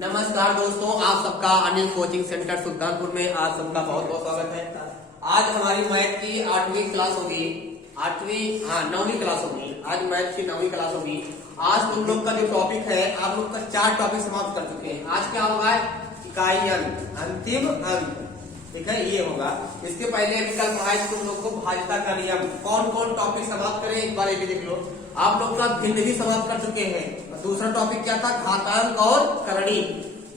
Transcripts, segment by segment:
नमस्कार दोस्तों, आप सबका अनिल कोचिंग सेंटर सुल्तानपुर में आज सबका बहुत बहुत स्वागत है। आज हमारी मैथ की 8वीं क्लास होगी। 9वीं क्लास होगी। आज मैथ की 9वीं क्लास होगी। आज तुम लोग का जो टॉपिक है, आप लोग का 4 टॉपिक समाप्त कर चुके हैं। आज क्या होगा? इकाई अंक, अंतिम अंक, ठीक है, ये होगा। इसके पहले विकल्प पढ़ाई तुम लोग को भाज्यता का नियम, कौन कौन टॉपिक समाप्त करें एक बार ये भी देख लो। आप लोग का भिन्न भी समाप्त कर चुके हैं। दूसरा टॉपिक क्या था? घातांक और करणी।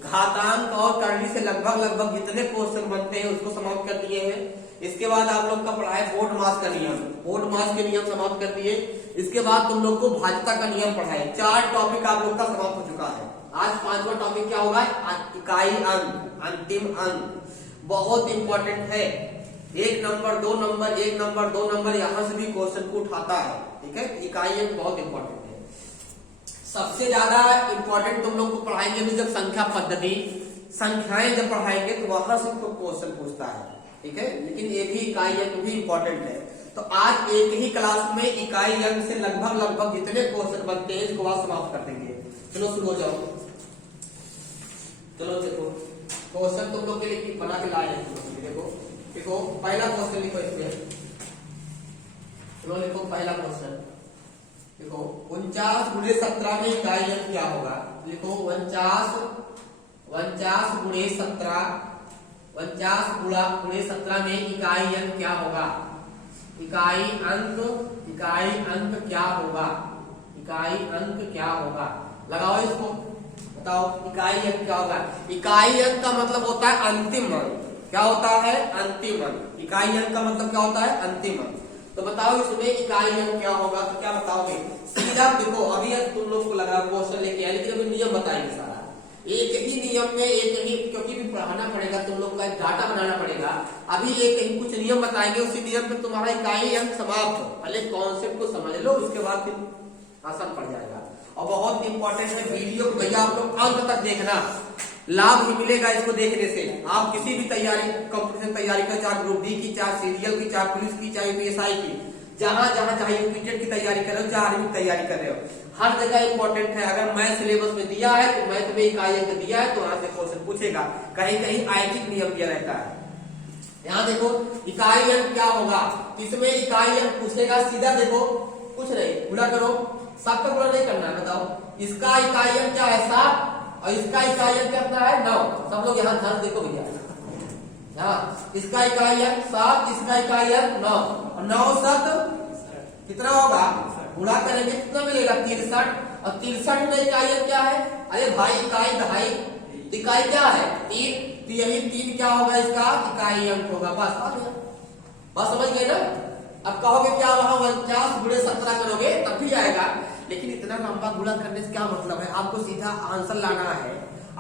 घातांक और करणी से लगभग जितने क्वेश्चन बनते हैं उसको समाप्त कर दिए हैं। इसके बाद आप लोग का पढ़ा है बोर्ड मास का नियम, बोर्ड मास के नियम समाप्त कर दिए। इसके बाद तुम लोग को भाज्यता का नियम पढ़ाए। 4 टॉपिक आप लोग का समाप्त हो चुका है। आज 5वां टॉपिक क्या होगा? इकाई अंक, अंतिम अंक, बहुत इंपॉर्टेंट है। 1 नंबर 2 नंबर 1 नंबर 2 नंबर यहां से भी क्वेश्चन को उठाता है, ठीक है। इकाई अंक बहुत इंपॉर्टेंट है। सबसे ज्यादा इंपॉर्टेंट तुम लोग को पढ़ाएंगे भी जब संख्या पद्धति, संख्याएं जब पढ़ाएंगे तो वहां से क्वेश्चन पूछता है, ठीक है। लेकिन ये भी इकाई अंक भी इंपॉर्टेंट है। तो आज एक ही क्लास में इकाई अंक से लगभग जितने क्वेश्चन बनते हैं इसको आज समाप्त कर देंगे। चलो शुरू हो जाओ। चलो देखो क्वेश्चन तुम लोग के लिए बना के लाए हैं। देखो पहला क्वेश्चन लिखो इसमें। चलो लिखो पहला क्वेश्चन। देखो 49 गुणे 17 में इकाई अंक क्या होगा? लिखो 49 गुणे 17, 49 गुणे 17 में इकाई अंक क्या होगा? इकाई अंक क्या होगा? इकाई अंक क्या होगा? लगाओ इसको, बताओ इकाई अंक क्या होगा? इकाई अंक का मतलब होता है अंतिम अंक। क्या होता है? अंतिम अंक। इकाई अंक का मतलब क्या होता है? अंतिम अंक। तो बताओ इसमें इकाई अंक क्या होगा? तो क्या बताओगे? सीधा देखो, अभी तुम लोग को लगा क्वेश्चन लेके आए, लेकिन अभी नियम बताएंगे सारा। एक ही नियम में एक ही, क्योंकि भी पढ़ाना पड़ेगा तुम लोग का, डाटा बनाना पड़ेगा। अभी एक ही कुछ नियम बताएंगे, उसी नियम में तुम्हारा इकाई अंक समाप्त। पहले कॉन्सेप्ट को समझ लो, उसके बाद फिर आसान पड़ जाएगा। और बहुत इंपॉर्टेंट है, वीडियो को भैया आप लोग अंत तक देखना, लाभ ही मिलेगा इसको देखने से। आप किसी भी तैयारी, कंपटीशन तैयारी का, चाहे ग्रुप डी की, चाहे सीरियल की, चाहे पुलिस की, चाहे यूपीएसआई की, जहां चाहे यूपीटेट की तैयारी कर रहे हो, चाहे आर्मी की तैयारी कर रहे हो, हर जगह इंपॉर्टेंट है। अगर मैथ सिलेबस में दिया है तो मैथ में इकाई अंक दिया है तो वहां से क्वेश्चन पूछेगा। कहीं आयतिक नियम दिया रहता है। यहाँ देखो इकाई अंक क्या होगा? इसमें इकाई अंक पूछेगा। सीधा देखो, कुछ नहीं, गुणा करो। सबका गुणा नहीं करना है। बताओ इसका इकाई अंक क्या है? 7 और इसका इकाई अंक कितना है? 9। सब लोग यहाँ ध्यान देखो भैया। यहाँ इसका इकाई अंक 7, इसका इकाई अंक 9, और 9 7 कितना होगा? गुणा करेंगे कितना मिलेगा? 63। और 63 में इकाई अंक क्या है? अरे भाई इकाई दहाई, इकाई क्या है? 3। तो यही 3 क्या होगा? इसका इकाई अंक होगा। बस आ गया, बस समझ गए ना? अब कहोगे क्या वहां 49 गुणे 17 करोगे तब भी आएगा, लेकिन इतना लंबा गुणा करने से क्या मतलब है? आपको सीधा आंसर लाना है,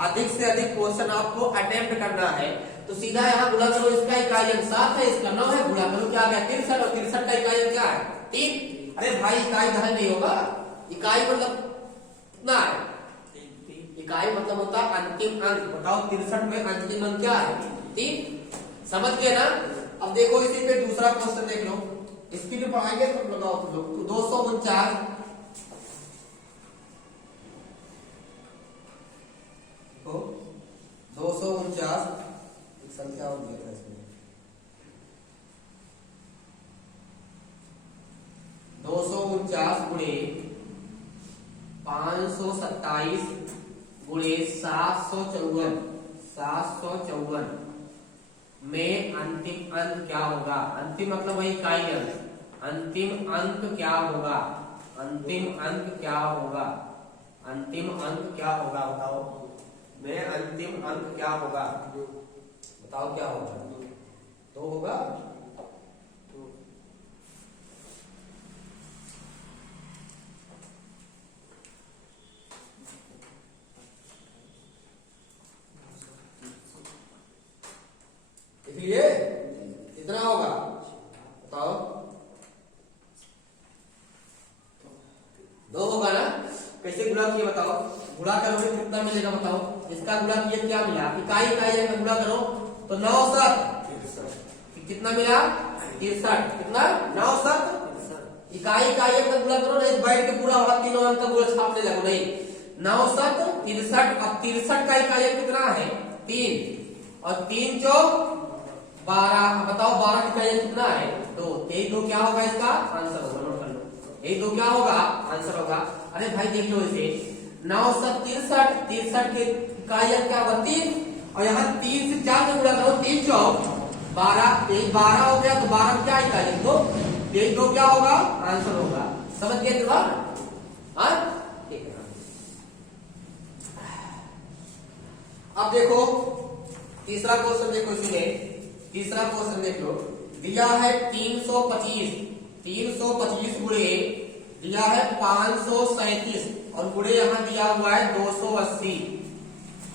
अधिक से अधिक क्वेश्चन आपको अटेम्प्ट करना है। तो सीधा यहाँ गुणा करो। इसका इकाई अंक 7 है, इसका 9 है, गुणा करो, क्या आ गया? 63। और 63 का इकाई अंक क्या है? 3। अरे भाई इकाई दहन नहीं होगा। इकाई मतलब कितना है? इकाई मतलब होता है अंतिम अंक। बताओ 63 में अंतिम अंक क्या है? 3। समझ गए ना? अब देखो इसी पे दूसरा क्वेश्चन देख लो, इसकी भी पढ़ाएंगे तो लगाओ तुम लोग। 249 संख्या और दिया था इसमें। 249 गुणे 527 गुणे 754 में अंतिम अंक क्या होगा? अंतिम मतलब वही इकाई अंक। अंतिम अंक क्या होगा? अंतिम अंक क्या होगा? अंतिम अंक क्या होगा? बताओ में अंतिम अंक क्या होगा? बताओ क्या होगा? 2 होगा। इसलिए कितना होगा? बताओ 2 होगा ना? कैसे गुणा किए बताओ? गुणा करोगे कितना मिलेगा? बताओ इसका गुणा किए क्या मिला? इकाई का गुणा करो तो 9 7 कितना मिला? 63। कितना? 9 7 इकाई का गुणा करो। नहीं बैठ के पूरा होगा, तीनों अंक का गुणा छापने लगो। नहीं, 9 63। अब 63 का इकाई अंक कितना है 3 और 3 चौक 12। बताओ 12 का इकाई अंक कितना है 2। 2 क्या होगा इसका आंसर होगा, नोट कर लो। 2 क्या होगा आंसर होगा। अरे भाई देख लो इसे 9 63, 63 के इकाई अंक क्या होगा 3 और यहाँ 3 से 4 से गुणा करो 3 चौक 12। 12 हो गया तो 12 में क्या इकाई अंक 2। 2 क्या होगा आंसर होगा। समझ गए तो हाँ ठीक है। अब देखो तीसरा क्वेश्चन देखो इसमें। तीसरा क्वेश्चन देख लो, दिया है 325 गुणे दिया है 537 और गुणे यहां दिया हुआ है 280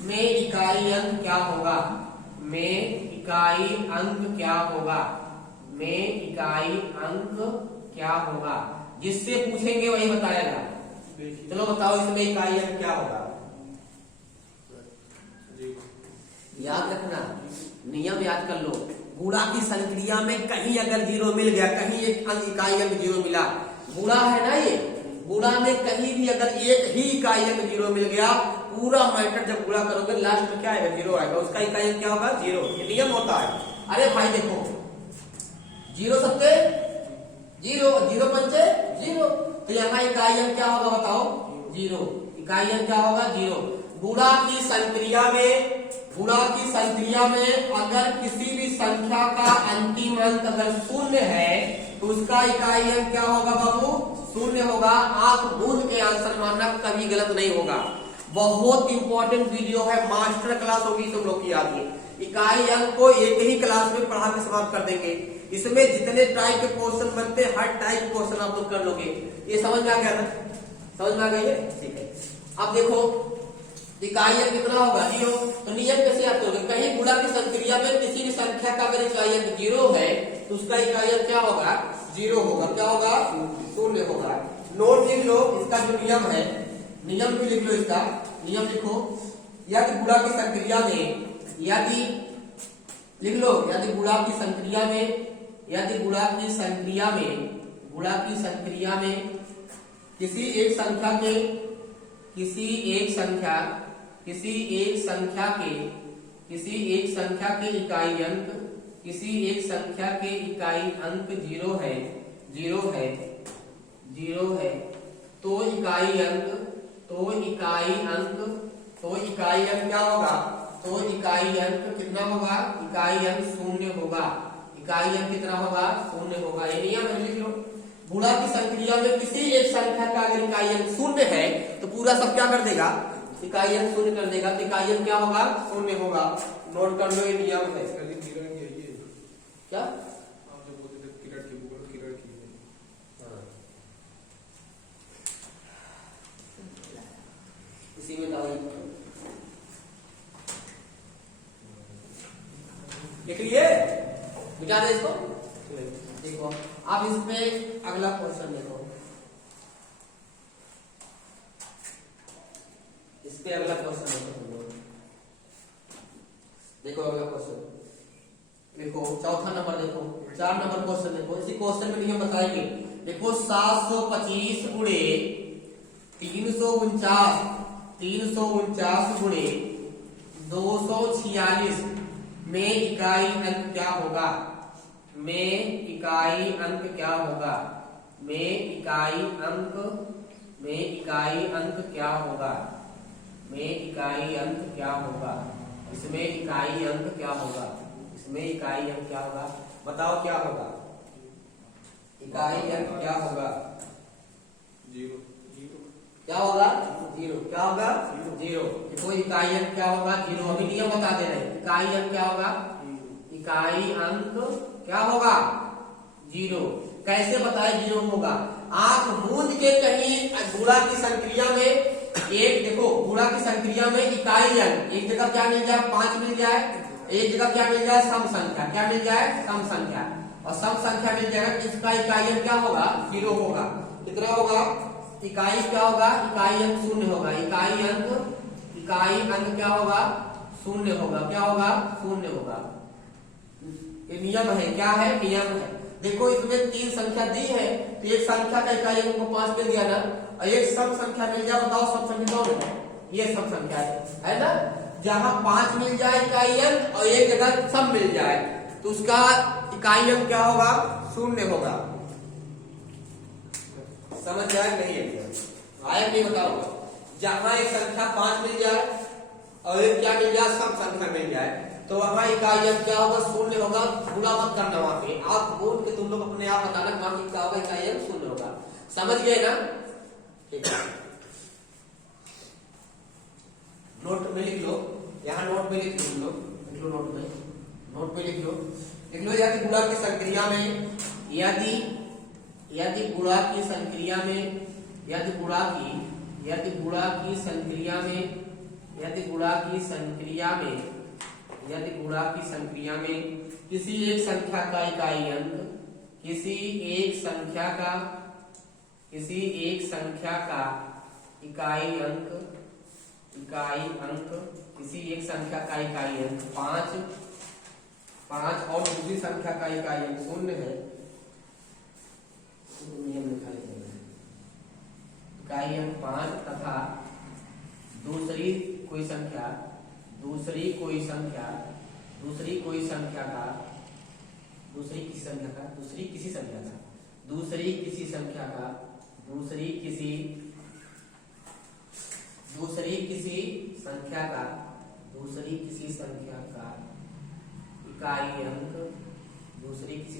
में इकाई अंक क्या होगा। में इकाई अंक क्या होगा। में इकाई अंक क्या होगा। जिससे पूछेंगे वही बताएगा। चलो बताओ इसमें इकाई अंक क्या होगा। याद रखना, नियम याद कर लो। गुणा की संक्रिया में कहीं अगर 0 मिल गया, कहीं एक अंक इकाई अंक 0 मिला, गुणा है ना ये, गुणा में कहीं भी अगर एक ही इकाई अंक 0 मिल गया, पूरा मैटर जब गुणा करोगे लास्ट में क्या आएगा 0 आएगा, उसका इकाई अंक क्या होगा 0। ये नियम होता है। अरे भाई देखो 0 सत्ते 0, 0 पंचे 0, तो यहाँ इकाई अंक क्या होगा बताओ 0। इकाई अंक क्या होगा 0। गुणा की संक्रिया में अगर किसी भी संख्या का अंतिम अंक अगर 0 है तो उसका इकाई अंक क्या होगा बाबू 0 होगा। आंख मूंद के आंसर मानना, कभी गलत नहीं होगा। बहुत इंपॉर्टेंट वीडियो है, मास्टर क्लास होगी तुम लोग की आगे। इकाई अंक को एक ही क्लास में पढ़ा के समाप्त कर देंगे। इसमें जितने टाइप के क्वेश्चन बनते हैं हर टाइप क्वेश्चन आप लोग कर लोगे। ये समझ में आ गया ना, समझ में आ गई है, ठीक है। अब देखो इकाई अंक कितना होगा 0, तो नियम कैसे याद करोगे। कहीं गुणा की संक्रिया में किसी भी संख्या का अगर इकाई अंक 0 है तो उसका इकाई अंक क्या होगा 0 होगा। क्या होगा 0 होगा। नोट लिख लो इसका जो नियम है, नियम भी लिख लो इसका। नियम लिखो, यदि गुणा की संक्रिया में यदि लिख लो, यदि गुणा की संक्रिया में किसी एक संख्या के इकाई अंक 0 है तो इकाई अंक क्या होगा। तो इकाई अंक कितना होगा, इकाई अंक 0 होगा। इकाई अंक कितना होगा 0 होगा। ये नियम है, लिख लो। गुणा की संक्रिया में किसी एक संख्या का अगर इकाई अंक 0 है तो पूरा सब क्या कर देगा इकाई अंक 0 कर देगा। तो इकाई अंक क्या होगा 0 होगा। नोट कर लो, ये नियम है। क्या आप जो बोलते थे किरण की हाँ। इसी में दवाई लिख लिए, मिटा दे इसको। देखो अब इसमें अगला क्वेश्चन देखो, इस पे अगला क्वेश्चन देखो अगला क्वेश्चन देखो, चौथा नंबर देखो, 4 नंबर क्वेश्चन देखो। इसी क्वेश्चन में नियम बताएंगे। देखो 725 गुणे 349 गुणे 246 में इकाई अंक क्या होगा। में इकाई अंक क्या होगा। में इकाई अंक क्या होगा। में इकाई अंक क्या होगा। इसमें इकाई अंक क्या होगा। इसमें इकाई अंक क्या होगा, बताओ क्या होगा। इकाई अंक क्या होगा 0। क्या होगा 0। क्या होगा 0। देखो इकाई अंक क्या होगा 0। अभी नियम बता दे रहे हैं। इकाई अंक क्या होगा, इकाई अंक क्या होगा 0। कैसे बताए 0 होगा। आंख मूंद के कहीं गुणा की संक्रिया में एक देखो, गुणा की संक्रिया में इकाई अंक एक जगह क्या मिल जाए 5 मिल जाए, एक जगह क्या मिल जाए सम संख्या। क्या मिल जाए सम संख्या, और सम संख्या मिल जाएगा। इसका इकाई अंक क्या होगा 0 होगा। कितना होगा इकाई क्या होगा, इकाई अंक 0 होगा। इकाई अंक क्या होगा 0 होगा। क्या होगा 0 होगा। ये नियम है। क्या है नियम है। देखो इसमें 3 संख्या दी है तो एक संख्या का इकाई अंक को 5 मिल गया ना, और एक सम संख्या मिल जाए। बताओ सम संख्या कौन है ये सब संख्या है ना। जहां 5 मिल जाए इकाई अंक और एक जगह सब मिल जाए तो उसका इकाई अंक क्या होगा? शून्य होगा। समझ जाए नहीं है? आया नहीं बताओ। जहां एक संख्या 5 मिल जाए और एक क्या मिल जाए? सब संख्या मिल जाए तो वहां इकाई अंक क्या होगा? शून्य होगा। बुरा मत करना वहां पे, आप बोल के तुम लोग अपने आप बताना वहां पे क्या होगा? इकाई अंक शून्य होगा। समझ गए ना? ठीक है, नोट में लिख लो, यहाँ नोट में लिख लो, लिख लो नोट में, नोट में लिख लो, लिख लो। यदि गुणा की संक्रिया में, यदि गुणा की संक्रिया में, यदि गुणा की संक्रिया में, यदि गुणा की संक्रिया में, यदि गुणा की संक्रिया में किसी एक संख्या का इकाई अंक, किसी एक संख्या का इकाई अंक, किसी एक संख्या का इकाई अंक 5 और दूसरी संख्या का इकाई अंक 0 है। नियम लिखा है, इकाई अंक 5 तथा दूसरी कोई संख्या का, दूसरी किसी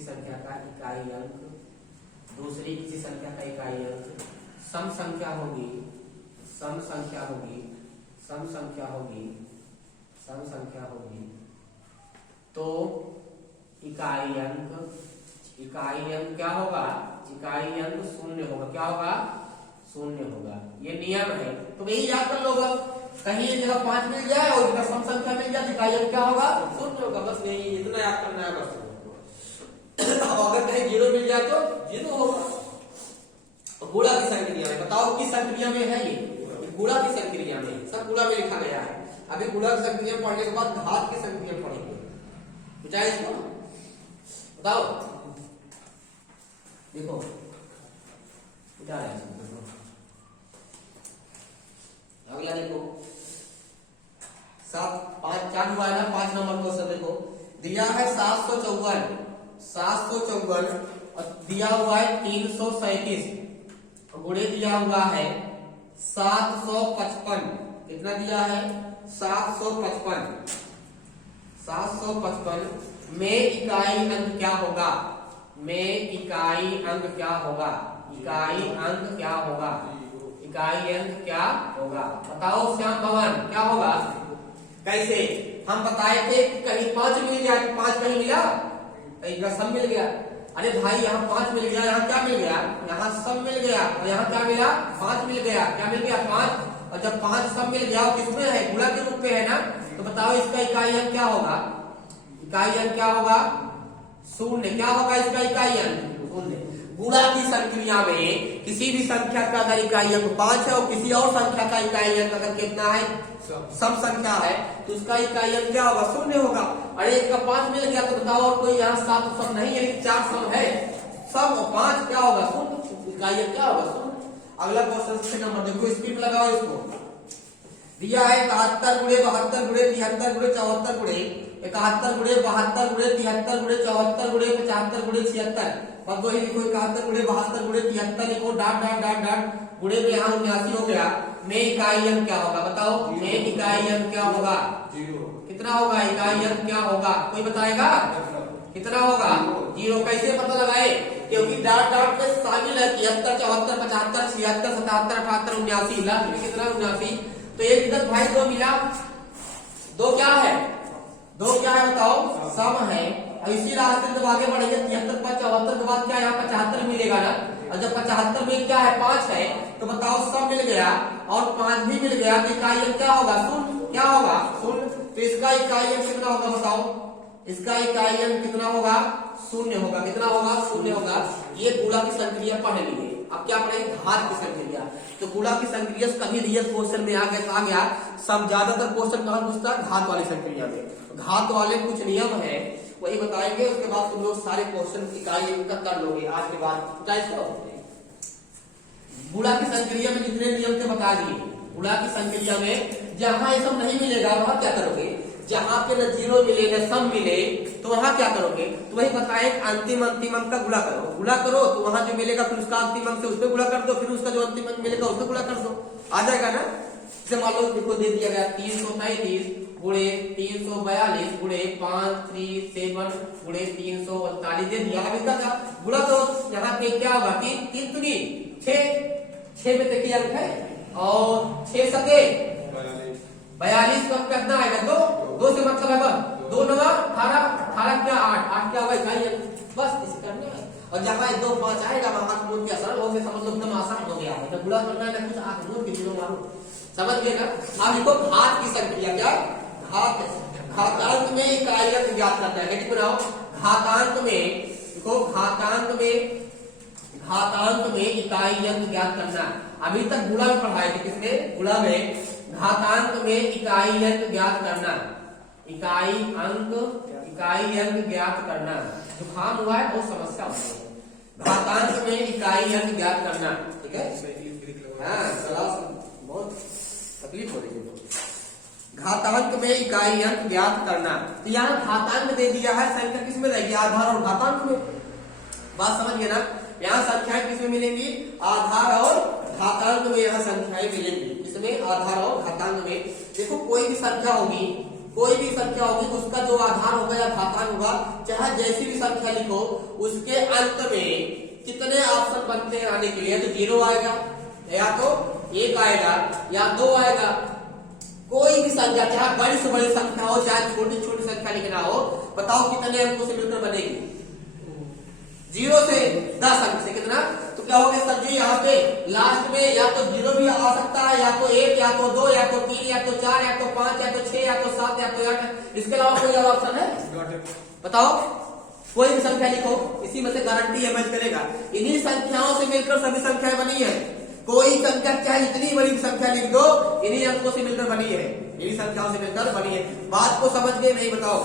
संख्या का इकाई अंक, दूसरी किसी संख्या का इकाई अंक सम संख्या होगी तो इकाई अंक क्या होगा? इकाई अंक 0 होगा। क्या होगा? 0 होगा। ये नियम है, तो यही याद कर लो। कहीं एक जगह 5 मिल जाए और जगह सम संख्या मिल जाए, इकाई अंक क्या होगा? 0 होगा। बस यही इतना याद करना है बस। अगर कहीं 0 मिल जाए तो 0 होगा। गुणा की संक्रिया में बताओ किस संक्रिया में है? ये गुणा की संक्रिया में, सब गुणा में लिखा गया है। अभी गुणा की संक्रिया पढ़ने के बाद घात की संक्रिया पढ़ेंगे। पूछा इसको, बताओ। देखो क्या है, अगला देखो 4 हुआ है ना। 5 नंबर क्वेश्चन देखो, दिया है 754 और दिया हुआ है 337, गुणे दिया हुआ है 755। कितना दिया है? 755 में इकाई अंक क्या होगा? इकाई अंक क्या होगा? बताओ श्याम भवन, क्या होगा? कैसे? हम बताए थे कि कहीं 5 मिल गया तो 5 कहीं मिला, कहीं का सब मिल गया। अरे भाई यहाँ 5 मिल गया, यहाँ क्या मिल गया? यहाँ सब मिल गया और यहाँ क्या मिला? 5 मिल गया। क्या मिल गया? 5। और जब 5 सब मिल गया, किसमें है? गुणा के रूप में है ना। तो बताओ इसका इकाई अंक क्या होगा? इकाई अंक क्या होगा? 0। क्या होगा इसका इकाई अंक? 0। गुणा की संक्रिया में किसी भी संख्या का अगर इकाई अंक 5 है और किसी और संख्या का इकाई अंक अगर कितना है? सम संख्या है, तो उसका इकाई अंक क्या होगा? 0 होगा। अरे एक का 5 मिल गया तो बताओ, और कोई यहाँ 7 सम नहीं है, 4 सम है, सब 5 क्या होगा? 0। इकाई अंक क्या होगा? 0। अगला क्वेश्चन नंबर देखो, स्पीड लगाओ इसको। दिया है 71 गुणे 72 गुणे 73 गुणे 74 गुणे 71 गुणे 72 गुणे 73 गुणे 74 गुणे 75 गुणे 76। और वही लिखो 71 गुणे 72 गुणे 73 लिखो, डाट डाट डाट डाट, गुणे में यहाँ 79 हो गया। में इकाई अंक क्या होगा? बताओ में इकाई अंक क्या होगा? 0। कितना होगा? इकाई अंक क्या होगा? कोई बताएगा? कितना होगा? 0। कैसे पता लगाए? क्योंकि डाट डाट में शामिल है 73 74 75 76 77 78 79। लास्ट में कितना? 79। तो एक इधर भाई 2 मिला, 2 क्या है? 2 क्या है बताओ? सम है। और इसी रास्ते जब आगे बढ़ेंगे 73 पर 74 के बाद क्या? यहाँ 75 मिलेगा ना। और जब 75 में क्या है? 5 है, तो बताओ सब मिल गया और 5 भी मिल गया, तो इकाई अंक क्या होगा? 0। क्या होगा? 0। तो इसका इकाई अंक कितना होगा बताओ? इसका इकाई अंक कितना होगा? 0 होगा। कितना होगा? 0 होगा। ये गुणा की संक्रिया पढ़ लीजिए। अब क्या पढ़ेंगे? घात की संक्रिया। तो गुणा की संक्रिया कभी रियल क्वेश्चन में आ गया, सब ज्यादातर क्वेश्चन कहाँ पूछता है? घात वाली संक्रिया में। घात वाले कुछ नियम है, वही बताएंगे। उसके बाद तुम लोग सारे क्वेश्चन इकाई अंक कर लोगे आज के बाद। गुणा की संक्रिया में जितने नियम थे बता दिए, गुणा की संक्रिया में जहां ये सब नहीं मिलेगा वहां क्या करोगे, जहां पे न जीरो मिले न सम मिले तो वहां क्या करोगे, तो वही बताए अंतिम अंतिम अंक का गुणा करो, गुणा करो तो वहां जो मिलेगा फिर उसका अंतिम अंक से उसमें गुणा कर दो, फिर उसका जो अंतिम अंक मिलेगा उसमें गुणा कर दो, आ जाएगा ना। जैसे मान लो देखो दे दिया गया 333 गुणे 342 गुणे 537 गुणे 339 दे दिया। अब इसका क्या गुणा तो यहाँ पे क्या होगा, 3 दूनी 6 में देखिए अंक है और 6 सके 42 का कितना आएगा 2 से मतलब है बस 2 9 18 18 क्या 8 क्या होगा इकाई अंक, बस इसे करने में। और जहाँ 2 5 आएगा वहां नोट के आसान हो गए, समझ लो एकदम आसान हो गया है ना, गुणा करना है ना कुछ आंख नोट के जीरो मारो, समझ गए ना। अब देखो घात की संक्रिया क्या, घातांक में इकाई अंक ज्ञात करना है, ठीक बनाओ। घातांक में देखो घातांक में इकाई अंक ज्ञात करना है। अभी तक गुणा में पढ़ाए थे, किसमें गुणा में, घातांक में इकाई अंक ज्ञात करना, इकाई अंक ज्ञात करना। जुकाम हुआ है बहुत समस्या होती है, घातांक में इकाई अंक ज्ञात करना, ठीक है। हाँ बहुत तकलीफ हो रही है। घातांक में इकाई अंक ज्ञात करना, तो यहाँ घातांक दे दिया है, संख्या किसमें रहेगी, आधार और घातांक में, बात समझ गए ना। यहाँ संख्याएं किसमें मिलेंगी, आधार और घातांक में, यहाँ संख्याएं मिलेंगी किसमें, आधार और घातांक में। देखो कोई भी संख्या होगी उसका जो आधार होगा या घातांक होगा, चाहे जैसी भी संख्या लिखो उसके अंत में कितने ऑप्शन बनते हैं आने के लिए, तो 0 आएगा या तो 1 आएगा या 2 आएगा। कोई भी संख्या चाहे बड़ी से बड़ी संख्या हो चाहे छोटी छोटी संख्या लिखना हो, बताओ कितने अंकों से मिलकर बनेगी, 0 से 10 अंक से कितना, तो क्या हो गया सर जी यहाँ पे लास्ट में या तो 0 भी आ सकता है, या तो 1 या तो 2 या तो 3 या तो 4 या तो 5 या तो 6 या तो 7 या तो 8, इसके अलावा कोई और ऑप्शन है, बताओ। कोई भी संख्या लिखो, इसी में से गारंटी है मैच करेगा, इन्हीं संख्याओं से मिलकर सभी संख्याएं बनी है। कोई संख्या चाहे इतनी बड़ी संख्या लिख दो, इन्हीं अंकों से मिलकर बनी है, इन्हीं संख्याओं से मिलकर बनी है। बात को समझ गए नहीं, बताओ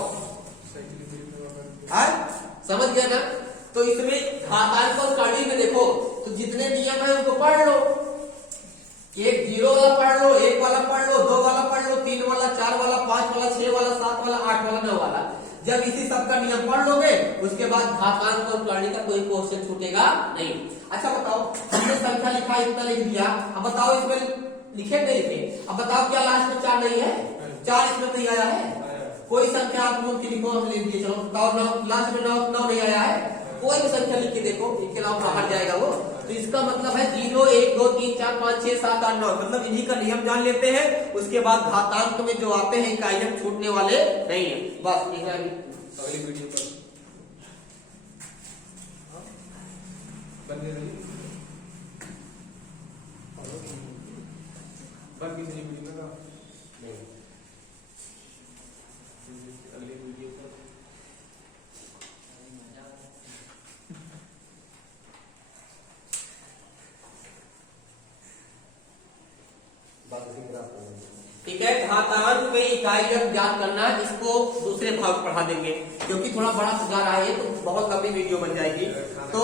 समझ गए ना। तो इसमें घातांक और कड़ी में देखो तो जितने नियम है उनको पढ़ लो, एक 0 वाला पढ़ लो, 1 वाला पढ़ लो, 2 वाला पढ़ लो, 3 वाला, 4 वाला, 5 वाला, 6 वाला, 7 वाला, 8 वाला, 9 वाला। जब इसी सब का नियम पढ़ लोगे उसके बाद घातांक और कड़ी का कोई क्वेश्चन छूटेगा नहीं। अच्छा बताओ, हमने संख्या लिखा इतना लिख दिया, अब बताओ इसमें लिखे नहीं लिखे, अब बताओ क्या लास्ट में 4 नहीं है, 4 इसमें नहीं आया है। कोई संख्या आप लोग की लिखो, हम लिख दिए, चलो बताओ लास्ट में 9 नहीं आया है, कोई भी संख्या लिख के देखो, इसके अलावा बाहर जाएगा वो। तो इसका मतलब है 0 1 2 3 4 5 6 7 8 9, मतलब इन्हीं का नियम जान लेते हैं, उसके बाद घातांक में जो आते हैं इकाई अंक छूटने वाले नहीं है। बस अगली वीडियो पर ठीक है। घातांक में इकाई अंक ज्ञात करना, इसको दूसरे भाग पढ़ा देंगे क्योंकि थोड़ा बड़ा सुधार आया है तो बहुत लंबी वीडियो बन जाएगी। तो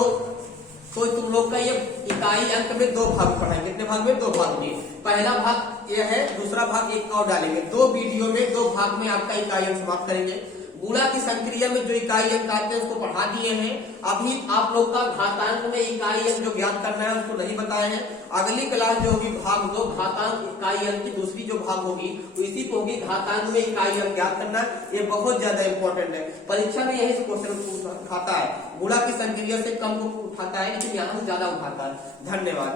तुम लोग का ये इकाई अंक में 2 भाग पढ़ाएंगे, कितने भाग में, 2 भाग में। पहला भाग ये है, दूसरा भाग एक और डालेंगे, 2 वीडियो में 2 भाग में आपका इकाई अंक समाप्त करेंगे। गुणा की संक्रिया में जो इकाई अंक आते हैं उसको पढ़ा दिए हैं। अभी आप लोग का घातांक में इकाई अंक जो ज्ञात करना है उसको नहीं बताए हैं। अगली क्लास जो होगी भाग 2 घातांक इकाई अंक की दूसरी जो भाग होगी तो इसी को होगी घातांक में इकाई अंक ज्ञात करना। ये बहुत ज्यादा इंपॉर्टेंट है, परीक्षा में यही से क्वेश्चन उठाता है, गुणा की संक्रिया से कम को उठाता है लेकिन यहाँ से ज्यादा उठाता है। धन्यवाद।